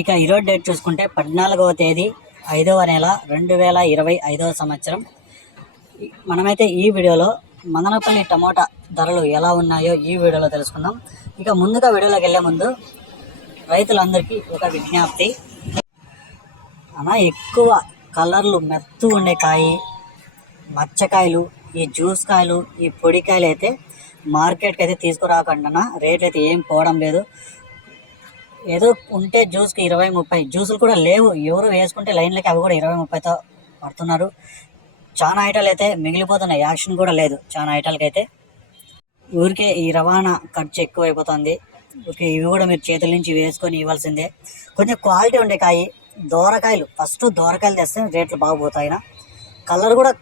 ఇక ఈరోజు డేట్ చూసుకుంటే పద్నాలుగవ తేదీ ఐదవ నెల రెండు వేల ఇరవై ఐదవ సంవత్సరం. మనమైతే ఈ వీడియోలో మదనపల్లి టమోటా ధరలు ఎలా ఉన్నాయో ఈ వీడియోలో తెలుసుకుందాం. ఇక ముందుగా వీడియోలోకి వెళ్ళే ముందు రైతులందరికీ ఒక విజ్ఞప్తి. అనా ఎక్కువ కలర్లు మెత్తు ఉండే కాయి మచ్చకాయలు ఈ జ్యూస్ కాయలు ఈ పొడికాయలు అయితే మార్కెట్కి అయితే తీసుకురాకుండా రేట్లు అయితే ఏం పోవడం లేదు. ఏదో ఉంటే జ్యూస్కి ఇరవై ముప్పై. జ్యూసులు కూడా లేవు. ఎవరు వేసుకుంటే లైన్లకి అవి కూడా ఇరవై ముప్పైతో పడుతున్నారు. చాలా ఐటాలు అయితే మిగిలిపోతున్నాయి. యాక్షన్ కూడా లేదు. చాలా ఐటాలకి అయితే. ఊరికే ఈ రవాణా ఖర్చు ఎక్కువైపోతుంది. ఓకే ఇవి కూడా మీరు చేతుల నుంచి వేసుకొని ఇవ్వాల్సిందే. కొంచెం క్వాలిటీ ఉండే కాయి. దోరకాయలు. ఫస్ట్ దోరకాయలు తెస్తే రేట్లు బాగుపోతాయినా కలర్ కూడా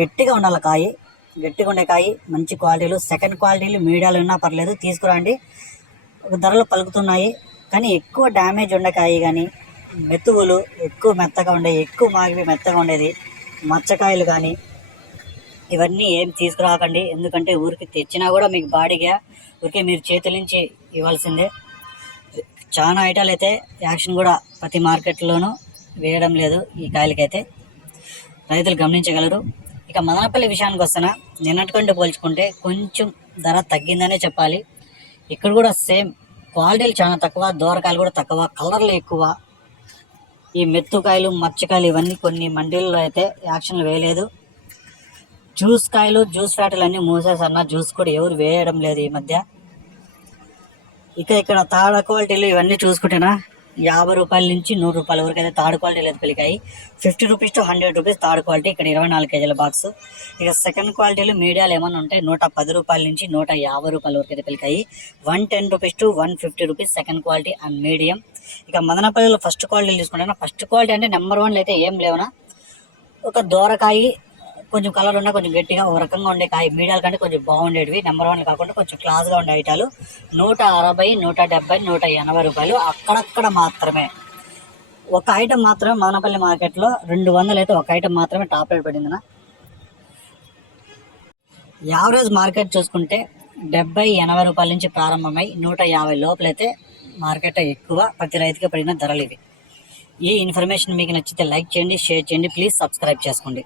గట్టిగా ఉండాలి కాయి. గట్టిగా ఉండే కాయి మంచి క్వాలిటీలు సెకండ్ క్వాలిటీలు మీడియాలు ఉన్నా పర్లేదు. తీసుకురండి. ఒక ధరలు పలుకుతున్నాయి. కానీ ఎక్కువ డ్యామేజ్ ఉండకాయి కానీ మెతువులు ఎక్కువ మెత్తగా ఉండేవి ఎక్కువ మాగివి మెత్తగా ఉండేది మచ్చకాయలు కానీ ఇవన్నీ ఏం తీసుకురాకండి. ఎందుకంటే ఊరికి తెచ్చినా కూడా మీకు బాడీగా ఊరికే మీరు చేతుల నుంచి ఇవ్వాల్సిందే. చాలా ఐటాలు అయితే యాక్షన్ కూడా ప్రతి మార్కెట్లోనూ వేయడం లేదు ఈ కాయలకైతే. రైతులు గమనించగలరు. ఇక మదనపల్లి విషయానికి వస్తున్నా నిన్నటికంటే పోల్చుకుంటే కొంచెం ధర తగ్గిందనే చెప్పాలి. ఇక్కడ కూడా సేమ్ క్వాలిటీలు చాలా తక్కువ దూరకాయలు కూడా తక్కువ కలర్లు ఎక్కువ. ఈ మెత్తుకాయలు మచ్చకాయలు ఇవన్నీ కొన్ని మండీల్లో అయితే యాక్షన్లు వేయలేదు. జ్యూస్ కాయలు జ్యూస్ ఫ్యాక్టరీలు అన్నీ మూసేసన్న జ్యూస్ కూడా ఎవరు వేయడం లేదు ఈ మధ్య. ఇక ఇక్కడ తాడ క్వాలిటీలు ఇవన్నీ చూసుకుంటేనా? యాభై రూపాయల నుంచి నూరు రూపాయల వరకు అయితే థర్డ్ క్వాలిటీ లేదు పిలికాయి fifty rupees to hundred rupees third quality. ఇక్కడ ఇరవై నాలుగు కేజీల బాక్స్ ఇక సెకండ్ క్వాలిటీలు మీడియాలు ఏమన్నా ఉంటే నూట పది రూపాయల నుంచి నూట యాభై రూపాయల వరకు అయితే పిలికాయి one ten rupees to one fifty rupees second quality and medium. ఇక మదనపల్లిలో ఫస్ట్ క్వాలిటీలు తీసుకుంటాను? ఫస్ట్ క్వాలిటీ అంటే నెంబర్ వన్లో అయితే ఏం లేవునా? ఒక దోరకాయ కొంచెం కలర్ ఉన్నా కొంచెం గట్టిగా ఒక రకంగా ఉండే కాయ మీడియాల కంటే కొంచెం బాగుండేటివి. నెంబర్ వన్ కాకుండా కొంచెం క్లాస్గా ఉండే ఐటాలు. నూట అరవై నూట డెబ్బై నూట ఎనభై రూపాయలు అక్కడక్కడ మాత్రమే. ఒక ఐటమ్ మాత్రమే మదనపల్లి మార్కెట్లో రెండు వందలు అయితే ఒక ఐటమ్ మాత్రమే టాప్ రేట్ పడిందినా యావరేజ్ మార్కెట్ చూసుకుంటే డెబ్బై ఎనభై రూపాయల నుంచి ప్రారంభమై నూట యాభై లోపలైతే మార్కెట్ ఎక్కువ ప్రతి రైతుకి పడిన ధరలు ఇవి. ఈ ఇన్ఫర్మేషన్ మీకు నచ్చితే లైక్ చేయండి షేర్ చేయండి ప్లీజ్ సబ్స్క్రైబ్ చేసుకోండి.